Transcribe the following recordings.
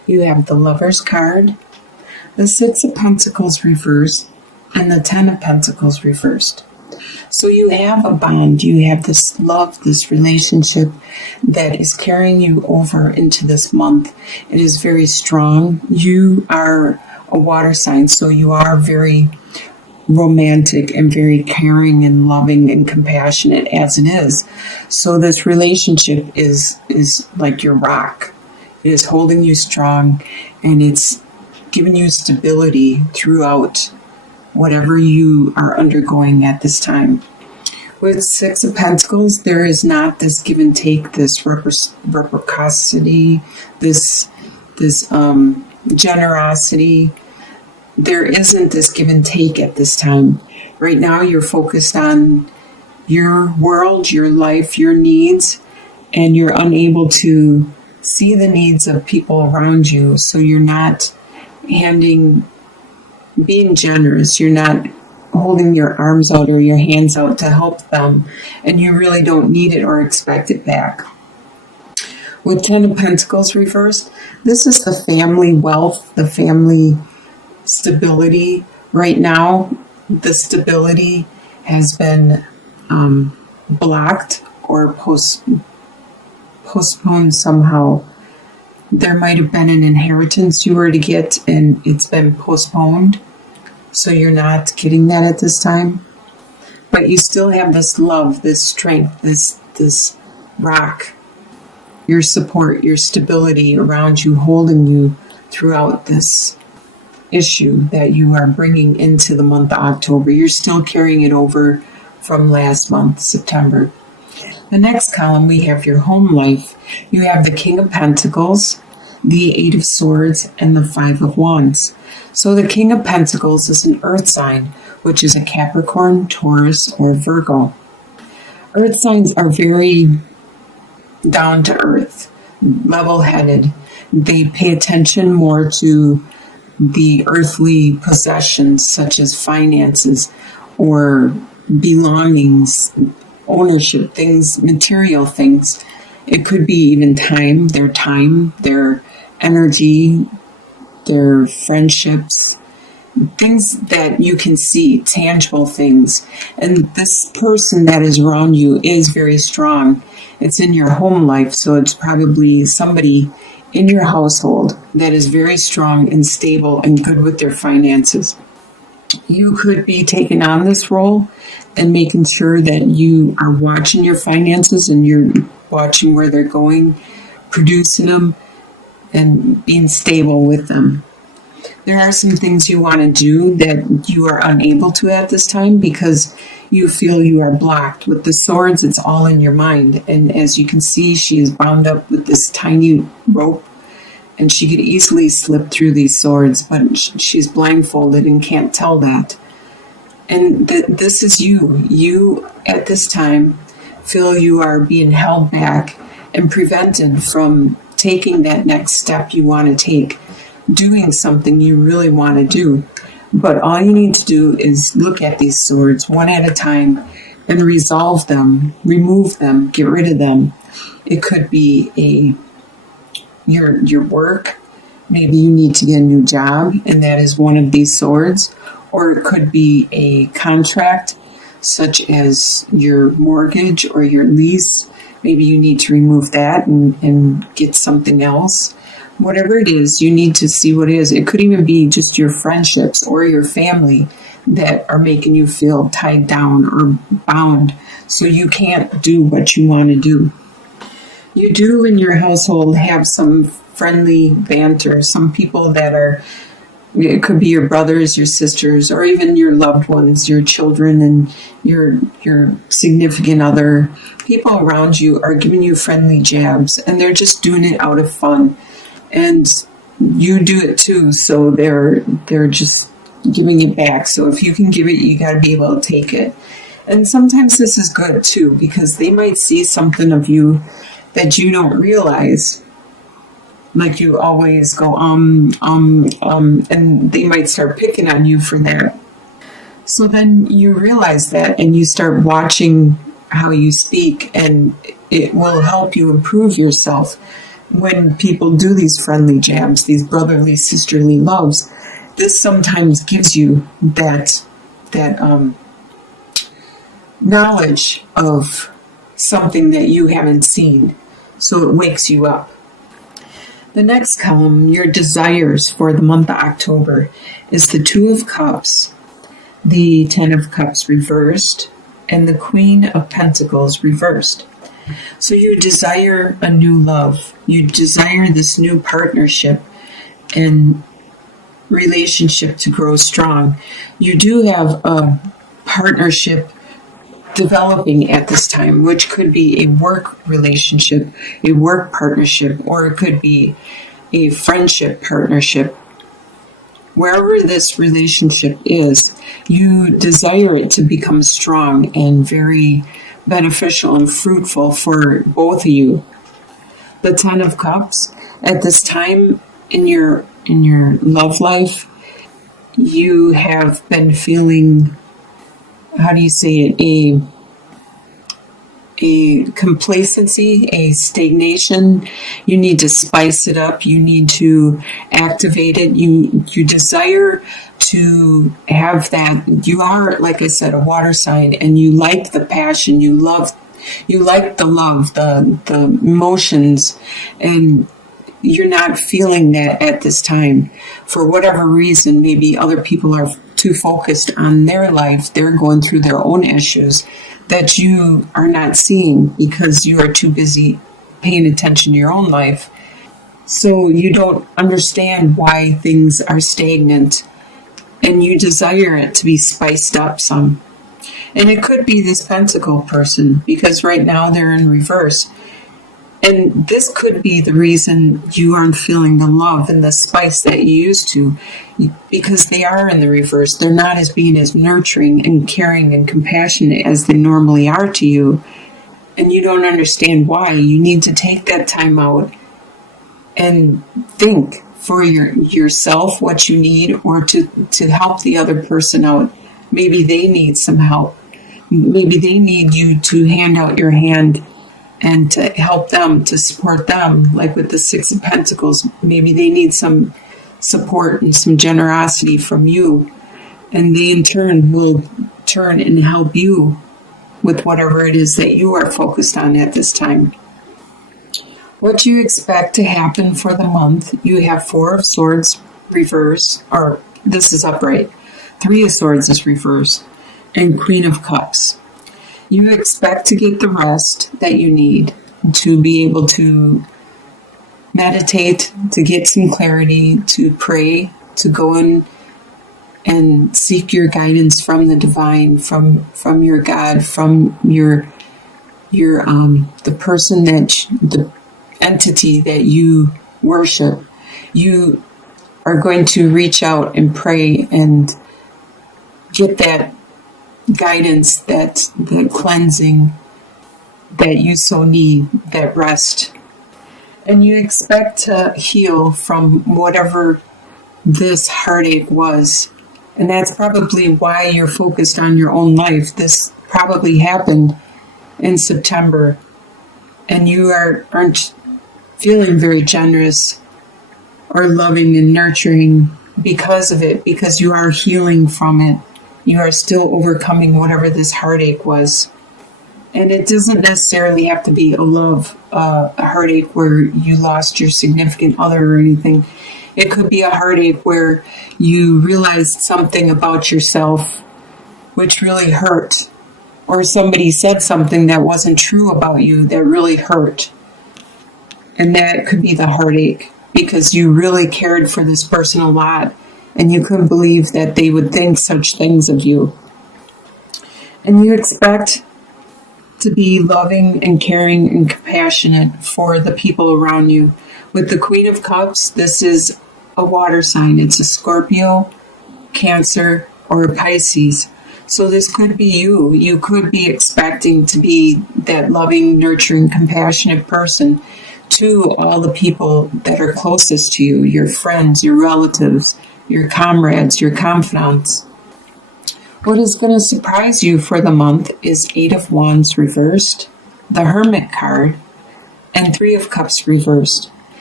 You have the Lover's card, the Six of Pentacles reversed, and the Ten of Pentacles reversed. So you have a bond, you have this love, this relationship that is carrying you over into this month. It is very strong. You are a water sign, so you are very romantic and very caring and loving and compassionate as it is. So this relationship is like your rock. It is holding you strong, and it's giving you stability throughout whatever you are undergoing at this time. With Six of Pentacles, there is not this give and take, this reciprocity, this generosity. There isn't this give and take at this time. Right now, you're focused on your world, your life, your needs, and you're unable to see the needs of people around you. So you're not being generous. You're not holding your arms out or your hands out to help them, and you really don't need it or expect it back. With Ten of Pentacles reversed, this is the family wealth, the family stability. Right now, the stability has been blocked or postponed somehow. There might have been an inheritance you were to get, and it's been postponed. So you're not getting that at this time. But you still have this love, this strength, this rock, your support, your stability around you, holding you throughout this issue that you are bringing into the month of October. You're still carrying it over from last month, September. The next column, we have your home life. You have the King of Pentacles, the Eight of Swords, and the Five of Wands. So the King of Pentacles is an earth sign, which is a Capricorn, Taurus, or Virgo. Earth signs are very down to earth, level-headed. They pay attention more to the earthly possessions, such as finances or belongings, ownership, things, material things. It could be even time, their energy, their friendships, things that you can see, tangible things. And this person that is around you is very strong. It's in your home life, so it's probably somebody in your household that is very strong and stable and good with their finances. You could be taking on this role and making sure that you are watching your finances and you're watching where they're going, producing them, and being stable with them. There are some things you want to do that you are unable to at this time because you feel you are blocked. With the swords, it's all in your mind. And as you can see, she is bound up with this tiny rope, and she could easily slip through these swords, but she's blindfolded and can't tell that. And this is you. You, at this time, feel you are being held back and prevented from taking that next step you want to take, doing something you really want to do. But all you need to do is look at these swords one at a time and resolve them, remove them, get rid of them. It could be your work. Maybe you need to get a new job, and that is one of these swords. Or it could be a contract, such as your mortgage or your lease. Maybe you need to remove that and get something else. Whatever it is, you need to see what it is. It could even be just your friendships or your family that are making you feel tied down or bound, so you can't do what you want to do. You do in your household have some friendly banter, some people that are, it could be your brothers, your sisters, or even your loved ones, your children and your significant other. People around you are giving you friendly jabs, and they're just doing it out of fun. And you do it too, so they're just giving it back. So if you can give it, you got to be able to take it. And sometimes this is good too, because they might see something of you that you don't realize. Like you always go, and they might start picking on you for that. So then you realize that, and you start watching how you speak, and it will help you improve yourself. when people do these friendly jabs, these brotherly, sisterly loves, this sometimes gives you that knowledge of something that you haven't seen. So it wakes you up. The next column, your desires for the month of October, is the Two of Cups, the Ten of Cups reversed, and the Queen of Pentacles reversed. So you desire a new love. You desire this new partnership and relationship to grow strong. You do have a partnership developing at this time, which could be a work relationship, a work partnership, or it could be a friendship partnership. Wherever this relationship is, you desire it to become strong and very beneficial and fruitful for both of you. The Ten of Cups, at this time in your love life, you have been feeling, how do you say it, a complacency, a stagnation. You need to spice it up. You need to activate it. You desire to have that. You are, like I said, a water sign, and you like the passion. You like the love, the emotions, and you're not feeling that at this time. For whatever reason, maybe other people are too focused on their life. They're going through their own issues that you are not seeing because you are too busy paying attention to your own life. So you don't understand why things are stagnant, and you desire it to be spiced up some. And it could be this Pentacle person, because right now they're in reverse. And this could be the reason you aren't feeling the love and the spice that you used to, because they are in the reverse. They're not being as nurturing and caring and compassionate as they normally are to you. And you don't understand why. You need to take that time out and think for yourself what you need, or to help the other person out. Maybe they need some help. Maybe they need you to hand out your hand and to help them, to support them, like with the Six of Pentacles. Maybe they need some support and some generosity from you, and they in turn will turn and help you with whatever it is that you are focused on at this time. What you expect to happen for the month, you have Four of Swords reverse, or this is upright. Three of Swords is reverse, and Queen of Cups. You expect to get the rest that you need to be able to meditate, to get some clarity, to pray, to go in and seek your guidance from the divine, from your God, from your the person the entity that you worship. You are going to reach out and pray and get that guidance, that cleansing that you so need, that rest. And you expect to heal from whatever this heartache was. And that's probably why you're focused on your own life. This probably happened in September, and you aren't feeling very generous or loving and nurturing because of it, because you are healing from it. You are still overcoming whatever this heartache was. And it doesn't necessarily have to be a heartache where you lost your significant other or anything. It could be a heartache where you realized something about yourself which really hurt, or somebody said something that wasn't true about you that really hurt. And that could be the heartache, because you really cared for this person a lot, and you couldn't believe that they would think such things of you. And you expect to be loving and caring and compassionate for the people around you. With the Queen of Cups, this is a water sign. It's a Scorpio, Cancer, or a Pisces. So this could be you. You could be expecting to be that loving, nurturing, compassionate person to all the people that are closest to you, your friends, your relatives, your comrades, your confidants. What is going to surprise you for the month is Eight of Wands reversed, the Hermit card, and Three of Cups reversed.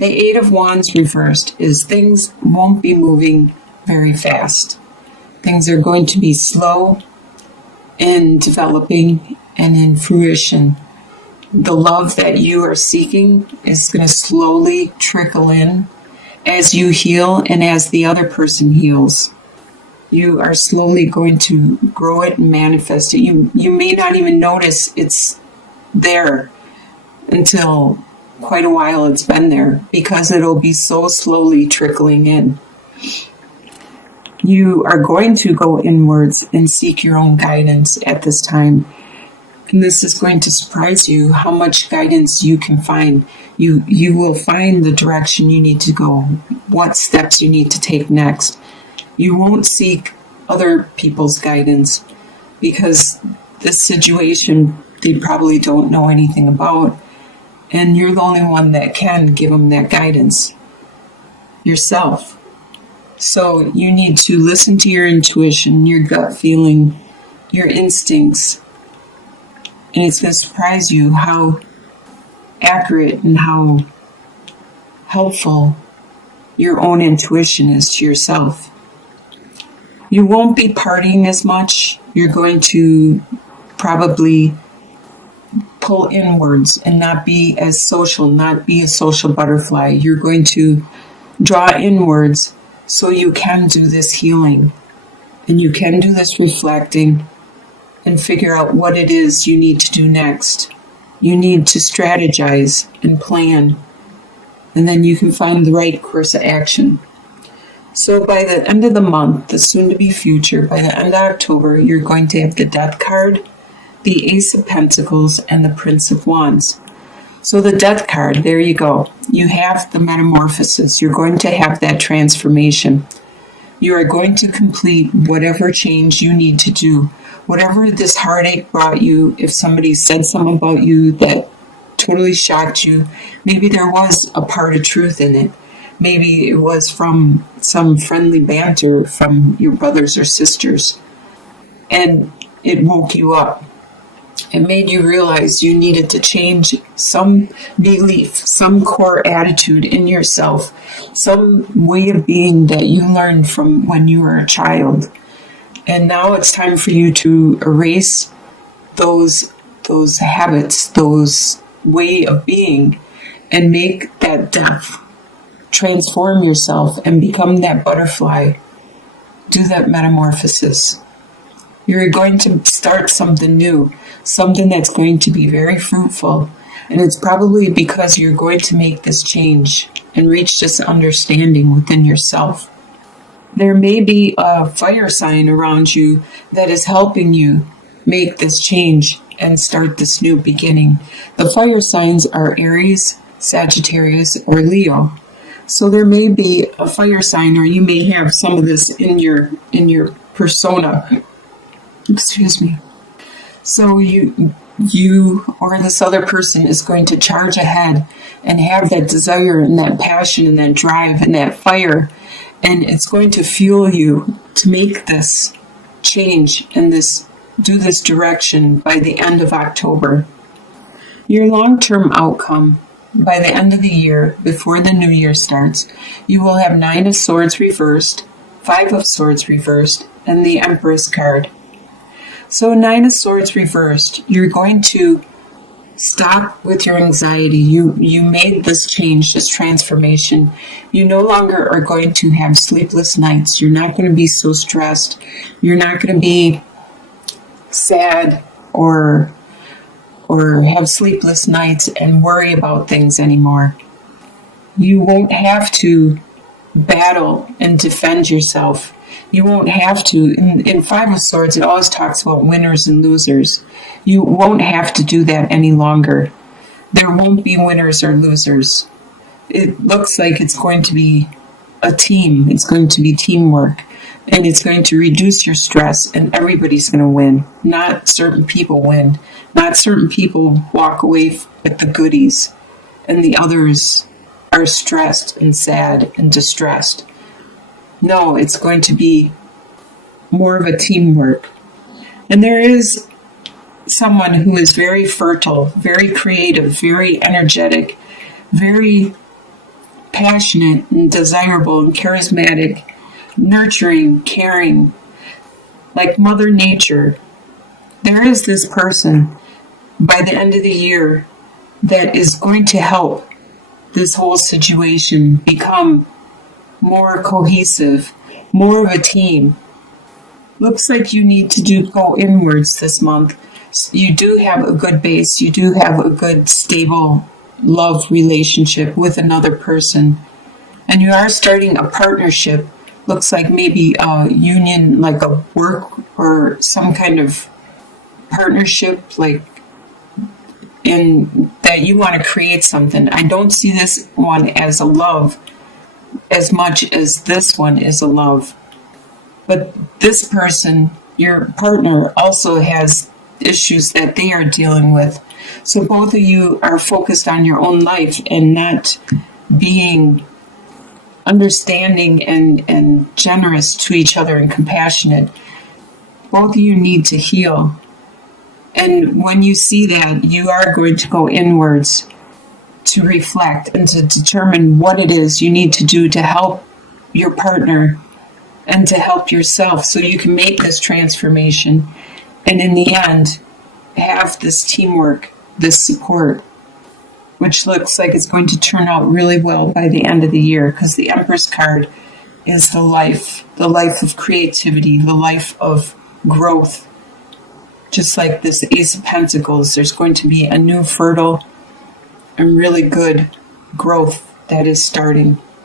The Eight of Wands reversed is things won't be moving very fast. Things are going to be slow in developing and in fruition. The love that you are seeking is going to slowly trickle in as you heal and as the other person heals. You are slowly going to grow it and manifest it. You may not even notice it's there until quite a while it's been there, because it'll be so slowly trickling in. You are going to go inwards and seek your own guidance at this time. And this is going to surprise you how much guidance you can find. You will find the direction you need to go, what steps you need to take next. You won't seek other people's guidance, because this situation they probably don't know anything about, and you're the only one that can give them that guidance yourself. So you need to listen to your intuition, your gut feeling, your instincts. And it's going to surprise you how accurate and how helpful your own intuition is to yourself. You won't be partying as much. You're going to probably pull inwards and not be as social, not be a social butterfly. You're going to draw inwards so you can do this healing. And you can do this reflecting and figure out what it is you need to do next. You need to strategize and plan, and then you can find the right course of action. So by the end of the month, the soon-to-be future, by the end of October, you're going to have the Death card, the Ace of Pentacles, and the Prince of Wands. So the Death card, there you go. You have the metamorphosis. You're going to have that transformation. You are going to complete whatever change you need to do. Whatever this heartache brought you, if somebody said something about you that totally shocked you, maybe there was a part of truth in it. Maybe it was from some friendly banter from your brothers or sisters, and it woke you up. It made you realize you needed to change some belief, some core attitude in yourself, some way of being that you learned from when you were a child. And now it's time for you to erase those habits, those way of being, and make that death. Transform yourself and become that butterfly. Do that metamorphosis. You're going to start something new, something that's going to be very fruitful. And it's probably because you're going to make this change and reach this understanding within yourself. There may be a fire sign around you that is helping you make this change and start this new beginning. The fire signs are Aries, Sagittarius, or Leo. So there may be a fire sign, or you may have some of this in your persona. Excuse me. So you or this other person is going to charge ahead and have that desire and that passion and that drive and that fire. And it's going to fuel you to make this change and do this direction by the end of October. Your long-term outcome, by the end of the year, before the new year starts, you will have 9 of Swords reversed, 5 of Swords reversed, and the Empress card. So 9 of Swords reversed, you're going to stop with your anxiety. You made this change, this transformation. You no longer are going to have sleepless nights. You're not going to be so stressed. You're not going to be sad or have sleepless nights and worry about things anymore. You won't have to battle and defend yourself. You won't have to. In 5 of Swords, it always talks about winners and losers. You won't have to do that any longer. There won't be winners or losers. It looks like it's going to be a team. It's going to be teamwork. And it's going to reduce your stress, and everybody's going to win. Not certain people win. Not certain people walk away with the goodies, and the others are stressed and sad and distressed. No, it's going to be more of a teamwork. And there is someone who is very fertile, very creative, very energetic, very passionate and desirable and charismatic, nurturing, caring, like Mother Nature. There is this person by the end of the year that is going to help this whole situation become more cohesive, more of a team. Looks like you need to go inwards this month. You do have a good base. You do have a good, stable love relationship with another person. And you are starting a partnership. Looks like maybe a union, like a work or some kind of partnership, like in that you want to create something. I don't see this one as a love as much as this one is a love. But this person, your partner, also has issues that they are dealing with. So both of you are focused on your own life and not being understanding and generous to each other and compassionate. Both of you need to heal. And when you see that, you are going to go inwards to reflect and to determine what it is you need to do to help your partner and to help yourself so you can make this transformation. And in the end, have this teamwork, this support, which looks like it's going to turn out really well by the end of the year, because the Empress card is the life of creativity, the life of growth. Just like this Ace of Pentacles, there's going to be a new fertile and really good growth that is starting.